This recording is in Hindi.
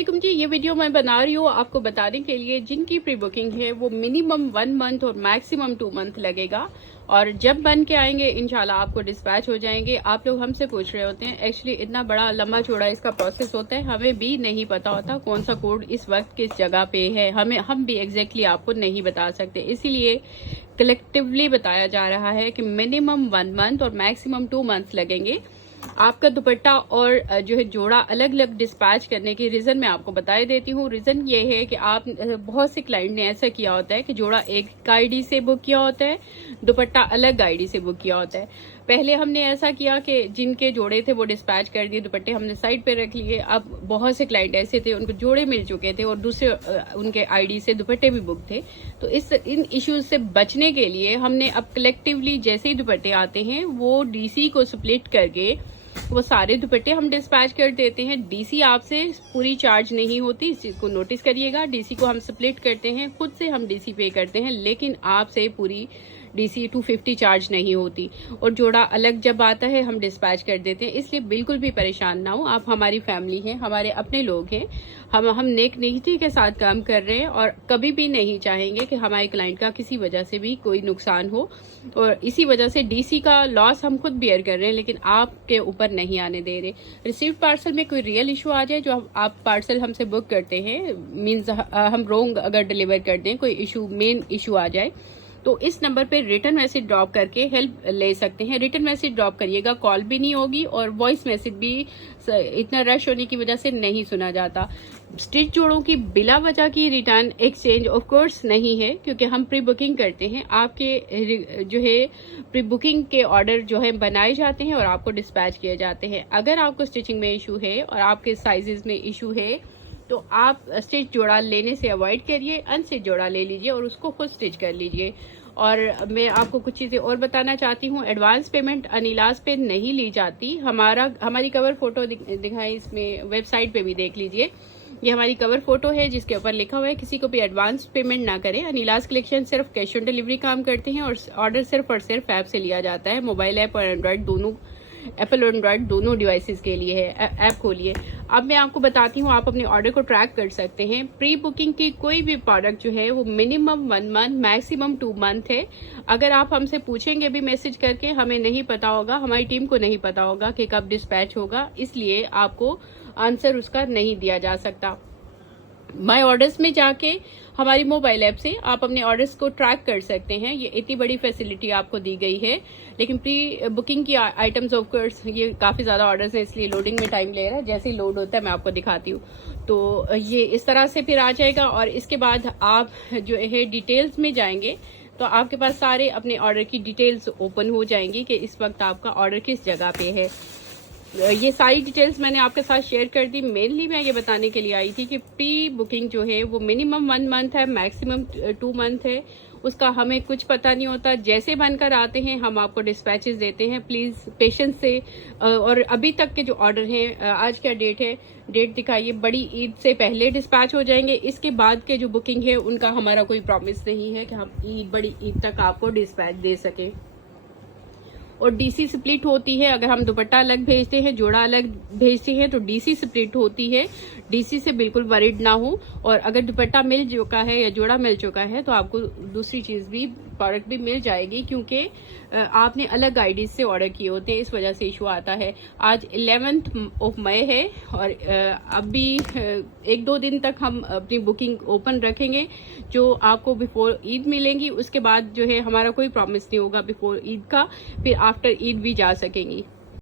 वालेकुम जी। ये वीडियो मैं बना रही हूँ आपको बताने के लिए जिनकी प्री बुकिंग है वो मिनिमम 1 मंथ और मैक्सिमम 2 मंथ लगेगा, और जब बन के आएंगे इंशाल्लाह आपको डिस्पैच हो जाएंगे। आप लोग हमसे पूछ रहे होते हैं, एक्चुअली इतना बड़ा लंबा चौड़ा इसका प्रोसेस होता है, हमें भी नहीं पता होता कौन सा कोड इस वक्त किस जगह पे है, हम भी एग्जैक्टली आपको नहीं बता सकते। इसीलिए कलेक्टिवली बताया जा रहा है कि मिनिमम 1 मंथ और मैक्सिमम 2 मंथ लगेंगे। आपका दुपट्टा और जो है जोड़ा अलग अलग डिस्पैच करने की रीजन मैं आपको बता देती हूँ। रीजन ये है कि आप बहुत से क्लाइंट ने ऐसा किया होता है कि जोड़ा एक आईडी से बुक किया होता है, दुपट्टा अलग आईडी से बुक किया होता है। पहले हमने ऐसा किया कि जिनके जोड़े थे वो डिस्पैच कर दिए, दुपट्टे हमने साइड पे रख लिए। अब बहुत से क्लाइंट ऐसे थे उनको जोड़े मिल चुके थे और दूसरे उनके आईडी से दुपट्टे भी बुक थे। तो इन इश्यूज से बचने के लिए हमने अब कलेक्टिवली जैसे ही दुपट्टे आते हैं वो डीसी को स्प्लिट करके वो सारे दुपट्टे हम डिस्पैच कर देते हैं। डीसी आपसे पूरी चार्ज नहीं होती, इस चीज को नोटिस करिएगा। डीसी को हम स्प्लिट करते हैं, खुद से हम डीसी पे करते हैं, लेकिन आपसे पूरी डीसी 250 चार्ज नहीं होती। और जोड़ा अलग जब आता है हम डिस्पैच कर देते हैं। इसलिए बिल्कुल भी परेशान ना हो, आप हमारी फैमिली हैं, हमारे अपने लोग हैं। हम नेक नीति के साथ काम कर रहे हैं और कभी भी नहीं चाहेंगे कि हमारे क्लाइंट का किसी वजह से भी कोई नुकसान हो। और इसी वजह से डीसी का लॉस हम खुद बियर कर रहे हैं, लेकिन आपके ऊपर नहीं आने दे रहे। रिसीव्ड पार्सल में कोई रियल इशू आ जाए, जो आप पार्सल हमसे बुक करते हैं, मीन्स हम रोंग अगर डिलीवर कर दें, कोई इशू मेन इशू आ जाए, तो इस नंबर पे रिटर्न मैसेज ड्रॉप करके हेल्प ले सकते हैं। रिटर्न मैसेज ड्रॉप करिएगा, कॉल भी नहीं होगी और वॉइस मैसेज भी इतना रश होने की वजह से नहीं सुना जाता। स्टिच जोड़ों की बिला वजह की रिटर्न एक्सचेंज ऑफ कोर्स नहीं है, क्योंकि हम प्री बुकिंग करते हैं। आपके जो है प्री बुकिंग के ऑर्डर जो है बनाए जाते हैं और आपको डिस्पैच किए जाते हैं। अगर आपको स्टिचिंग में इशू है और आपके साइजेस में इशू है तो आप स्टिच जोड़ा लेने से अवॉइड करिए, अनस्टिच जोड़ा ले लीजिए और उसको खुद स्टिच कर लीजिए। और मैं आपको कुछ चीजें और बताना चाहती हूँ। एडवांस पेमेंट अनिलास पे नहीं ली जाती। हमारी कवर फोटो दिखाई, इसमें वेबसाइट पे भी देख लीजिए। ये हमारी कवर फोटो है जिसके ऊपर लिखा हुआ है किसी को भी एडवांस पेमेंट ना करें। अनिलास कलेक्शन सिर्फ कैश ऑन डिलीवरी काम करते हैं और ऑर्डर सिर्फ और सिर्फ ऐप से लिया जाता है। मोबाइल ऐप और एंड्रॉइड दोनों, एप्पल और एंड्रॉइड दोनों डिवाइसेस के लिए है। ऐप खोलिए। अब मैं आपको बताती हूँ, आप अपने ऑर्डर को ट्रैक कर सकते हैं। प्री बुकिंग की कोई भी प्रोडक्ट जो है वो मिनिमम 1 मंथ मैक्सिमम 2 मंथ है। अगर आप हमसे पूछेंगे भी मैसेज करके, हमें नहीं पता होगा, हमारी टीम को नहीं पता होगा कि कब डिस्पैच होगा, इसलिए आपको आंसर उसका नहीं दिया जा सकता। माई ऑर्डर्स में जाके हमारी मोबाइल ऐप से आप अपने ऑर्डर्स को ट्रैक कर सकते हैं। ये इतनी बड़ी फैसिलिटी आपको दी गई है। लेकिन प्री बुकिंग की आइटम्स ऑफ कोर्स ये काफी ज्यादा ऑर्डर्स हैं, इसलिए लोडिंग में टाइम ले रहा है। जैसे ही लोड होता है मैं आपको दिखाती हूँ। तो ये इस तरह से फिर आ जाएगा और इसके बाद आप जो है डिटेल्स में जाएंगे तो आपके पास सारे अपने ऑर्डर की डिटेल्स ओपन हो जाएंगी कि इस वक्त आपका ऑर्डर किस जगह पे है। ये सारी डिटेल्स मैंने आपके साथ शेयर कर दी। मेनली मैं ये बताने के लिए आई थी कि प्री बुकिंग जो है वो मिनिमम 1 मंथ है, मैक्सिमम 2 मंथ है। उसका हमें कुछ पता नहीं होता। जैसे बनकर आते हैं हम आपको डिस्पैचेस देते हैं। प्लीज पेशेंस से। और अभी तक के जो ऑर्डर हैं, आज क्या डेट है, डेट दिखाइए, बड़ी ईद से पहले डिस्पैच हो जाएंगे। इसके बाद के जो बुकिंग है उनका हमारा कोई प्रॉमिस नहीं है कि हम बड़ी ईद तक आपको डिस्पैच दे सके। और डीसी स्प्लिट होती है। अगर हम दुपट्टा अलग भेजते हैं, जोड़ा अलग भेजते हैं तो डीसी स्प्लिट होती है। डीसी से बिल्कुल वरिड ना हो। और अगर दुपट्टा मिल चुका है या जोड़ा मिल चुका है तो आपको दूसरी चीज भी, प्रोडक्ट भी मिल जाएगी, क्योंकि आपने अलग आईडी से ऑर्डर किए होते हैं, इस वजह से इशू आता है। आज 11 मई है और अभी 1-2 दिन तक हम अपनी बुकिंग ओपन रखेंगे, जो आपको बिफोर ईद मिलेंगी। उसके बाद जो है हमारा कोई प्रॉमिस नहीं होगा बिफोर ईद का, फिर आफ्टर ईद भी जा सकेंगी।